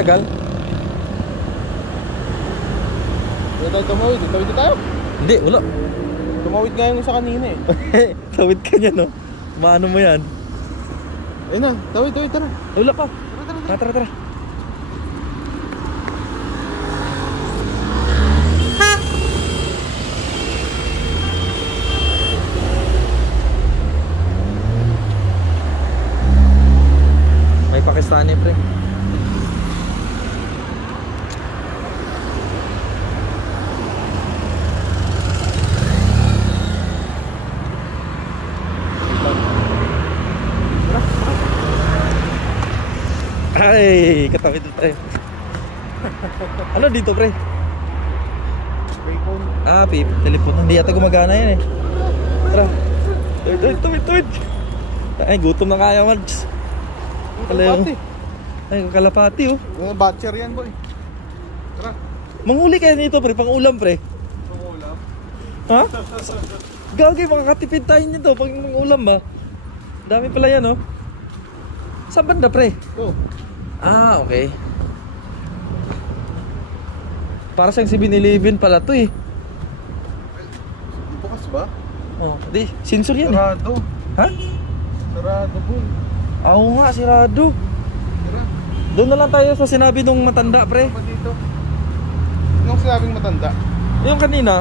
tagal. Wala tayo tumawid. Tawid na tayo? Hindi, wala. Tumawid nga yung isa kanina eh. Tawid ka niya, no? Maano mo yan? Ayun na, tawid, tara. Wala pa. Tara. Tara. May Pakistani, pre. Ay, katabi dito tayo. Ano dito, pre? Payphone. Ah, telepon. Hindi yata gumagana yan eh. Tara. Tuwid. Ay, gutom na kaya, Mads. Kalapati. Ay, kalapati, oh. Mga batcher yan, boy. Tara. Manghuli kaya nito, pre. Pang ulam, pre. Pang ulam? Ha? Gagay, makakatipid tayo nito pag ulam ba? Dami pala yan, oh. Saan banda, pre? Oh. Ah, okay. Para siyang 7-Eleven pala to eh. Bukas ba? Oh, di, sensor yan eh. Sarado. Ha? Sarado, boy. Oo nga, sirado. Tara. Doon na lang tayo sa sinabi nung matanda, pre. Apa dito? Anong sinabing matanda? Yung kanina,